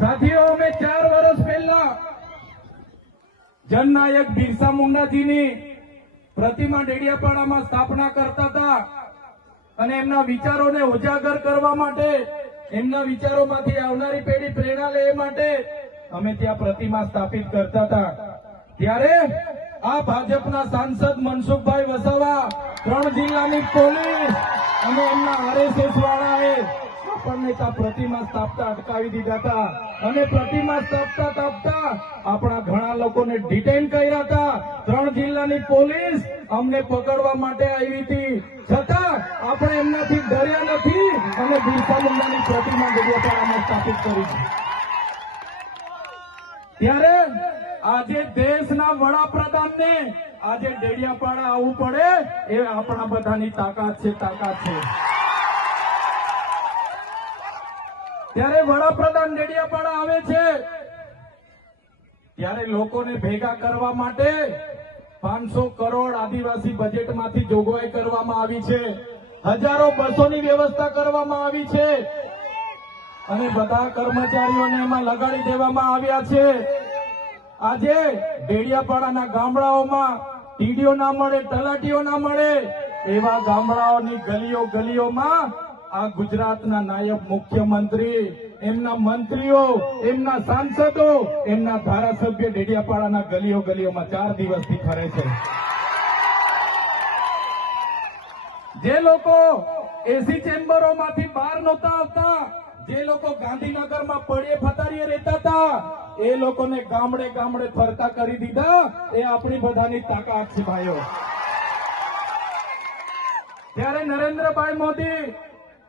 સાથીઓ, અમે 4 વર્ષ પહેલા જનનાયક બિરસા મુંડાજીની પ્રતિમા ડેડિયાપાડામાં સ્થાપના કરતા હતા અને એમના વિચારોને ઉજાગર કરવા માટે, એમના વિચારોમાંથી આવનારી પેઢી પ્રેરણા લે માટે અમે ત્યાં પ્રતિમા સ્થાપિત કરતા હતા. ત્યારે આ ભાજપના સાંસદ મનસુખભાઈ વસાવા, 3 જિલ્લાની પોલીસ અને એમના RSS વાળાએ આપણને ત્યાં પ્રતિમા સ્થાપતા અટકાવી દીધા હતા અને પ્રતિમા સ્થાપતા આપણા ઘણા લોકોને ડિટેન કર્યા હતા. 3 જિલ્લાની પોલીસ અમને પકડવા માટે આવી હતી, છતાં આપણે એમનાથી ડર્યા નથી અને બિરસા મુંડાની પ્રતિમા ડેડિયાપાડામાં સ્થાપિત કરી છે. ત્યારે આજે દેશના વડાપ્રધાનને આજે ડેડિયાપાડા આવવું પડે એ આપણા બધાની તાકાત છે. ત્યારે વડાપ્રધાન ડેડિયાપાડા આવે છે ત્યારે લોકોને ભેગા કરવા માટે 500 કરોડ આદિવાસી બજેટમાંથી જોગવાઈ કરવામાં આવી છે. હજારો બસોની વ્યવસ્થા કરવામાં આવી છે અને બધા કર્મચારીઓને એમાં લગાડી દેવામાં આવ્યા છે. આજે ડેડિયાપાડાના ગામડાઓમાં ટીડીઓ ના મળે, તલાટીઓ ના મળે એવા ગામડાઓની ગલીઓમાં આ ગુજરાતના નાયબ મુખ્યમંત્રી, એમના મંત્રીઓ, એમના સાંસદો, એમના ધારાસભ્ય ડેડિયાપાડાના ગલીઓમાં 4 દિવસથી ફરે છે. જે લોકો એસી ચેમ્બરોમાંથી બહાર નહોતા આવતા, જે લોકો ગાંધીનગરમાં પડે ફતારીએ રહેતા હતા, એ લોકોને ગામડે ફરતા કરી દીધા. એ આપણી બધાની તાકાત છે ભાઈઓ. ત્યારે નરેન્દ્રભાઈ મોદી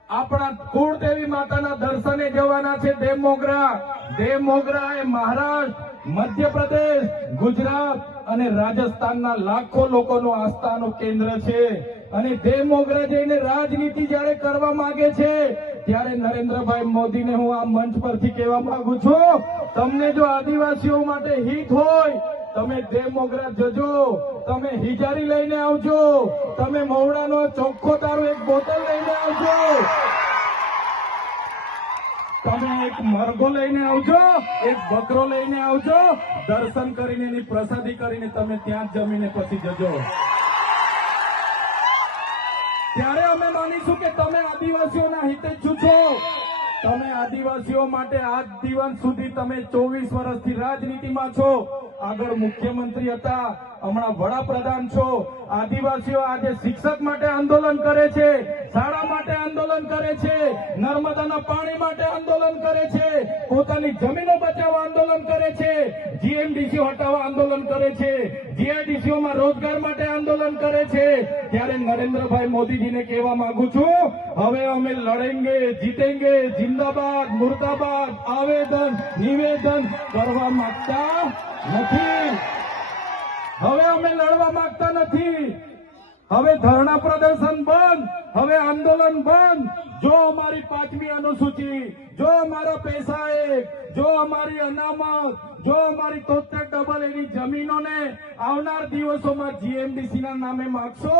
આપણા કુળદેવી માતાના દર્શને જવાના છે. દેવ મોગરા એ મહારાષ્ટ્ર, મધ્યપ્રદેશ, ગુજરાત અને રાજસ્થાનના લાખો લોકોનું આસ્થાનું કેન્દ્ર છે અને દેવ મોગરા જઈને રાજનીતિ જયારે કરવા માંગે છે ત્યારે નરેન્દ્રભાઈ મોદીને હું આ મંચ પરથી કહેવા માંગુ છું, તમને જો આદિવાસીઓ માટે હિત હોય તમે દેવ મોગરા જજો, તમે હિજારી લઈને આવજો, તમે મવડાનો ચોખ્ખો દારૂ 1 બોટલ લઈને આવજો, તમે એક મરઘો લઈને આવજો, એક બકરો લઈને આવજો, દર્શન કરીને એની પ્રસાદી કરીને તમે ત્યાં જ જમીને પછી જજો. ત્યારે અમે માનીશું કે તમે આદિવાસીઓના હિતે છો. તમે આદિવાસીઓ માટે આજ દિવસ સુધી તમે 24 વર્ષથી રાજનીતિમાં છો. આગળ મુખ્યમંત્રી હતા, હમણાં વડાપ્રધાન છો. આદિવાસીઓ આજે શિક્ષક માટે આંદોલન કરે છે, શાળા માટે આંદોલન કરે છે, નર્મદાના પાણી માટે આંદોલન કરે છે, પોતાની જમીનો બચાવવા આંદોલન કરે છે, જીએમડીસી હટાવવા આંદોલન કરે છે, જીઆઈડીસીઓમાં રોજગાર માટે આંદોલન કરે છે. ત્યારે નરેન્દ્રભાઈ મોદીજીને કહેવા માંગુ છું, હવે અમે લડેંગે, જીતેંગે, જિંદાબાદ, મુર્દાબાદ આવેદન નિવેદન કરવા માંગતા નથી. હવે અમે લડવા માંગતા નથી. હવે ધરણા પ્રદર્શન બંધ, હવે આંદોલન બંધ. જો અમારી 5મી અનુસૂચિ, જો અમારા પૈસા, જો અમારી અનામત, જો અમારી 73 એની જમીનોને આવનાર દિવસોમાં જીએમડીસી ના નામે માગશો,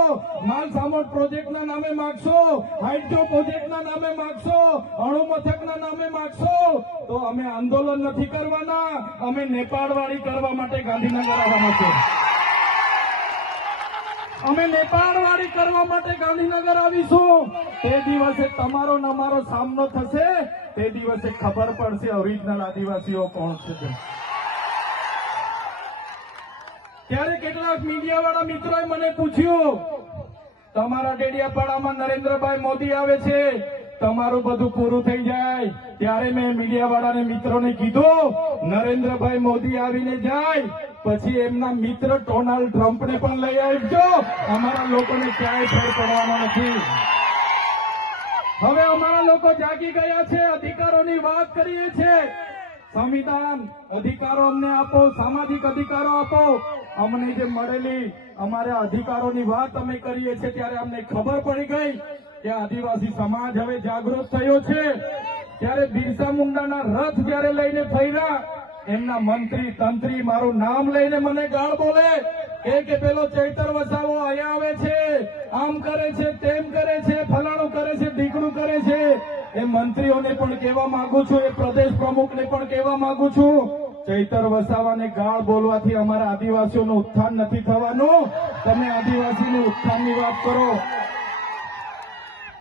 માલસામોટ પ્રોજેક્ટના નામે માગશો, હાઇડ્રો પ્રોજેક્ટના નામે માગશો, અણુ મથકના નામે માગશો, તો અમે આંદોલન નથી કરવાના, અમે નેપાળવાળી કરવા માટે ગાંધીનગર આવવાના છે. અમે નેપાળવાળી કરવા માટે ગાંધીનગર આવીશું. તે દિવસે તમારો ને અમારો સામનો થશે, તે દિવસે ખબર પડશે ઓરિજિનલ આદિવાસીઓ કોણ છે. ત્યારે કેટલાક મીડિયાવાળા મિત્રોએ મને પૂછ્યું, તમારા ડેડિયાપાડામાં નરેન્દ્રભાઈ મોદી આવે છે, તમારું બધું પૂરું થઈ જાય. ત્યારે મેં મીડિયાવાળાને મિત્રોને કીધું, નરેન્દ્રભાઈ મોદી આવીને જાય પછી એમના મિત્ર ડોનાલ્ડ ટ્રમ્પને પણ લઈ આવજો, અમારા લોકોને ક્યાંય ફેર પડવાનો નથી. હવે અમારા લોકો જાગી ગયા છે, અધિકારોની વાત કરીએ છીએ. સંવિધાન અધિકારો અમને આપો, સામાજિક અધિકારો આપો. અમને જે મળેલી અમારા અધિકારોની વાત અમે કરીએ છીએ ત્યારે અમને ખબર પડી ગઈ કે આદિવાસી સમાજ હવે જાગૃત થયો છે. ત્યારે બિરસા મુંડાના રથ જયારે લઈને ફર્યા, એમના મંત્રી તંત્રી મારું નામ લઈને મને ગાળ બોલે કે પેલો ચૈતર વસાવો અહીંયા આવે છે, આમ કરે છે, તેમ કરે છે, ફલાણું કરે છે, ઢીકણું કરે છે. એ મંત્રીઓને પણ કહેવા માંગુ છું, એ પ્રદેશ પ્રમુખને પણ કહેવા માંગુ છું, ચૈતર વસાવાને ગાળ બોલવાથી અમારા આદિવાસીઓનું ઉત્થાન નથી થવાનું. તમે આદિવાસીનું ઉત્થાનની વાત કરો.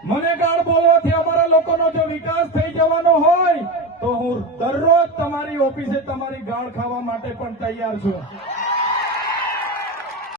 મને ગાળ બોલવાથી અમારા લોકોનો જો વિકાસ થઈ જવાનો હોય તો હું દરરોજ તમારી ઓફિસે તમારી ગાળ ખાવા માટે પણ તૈયાર છું.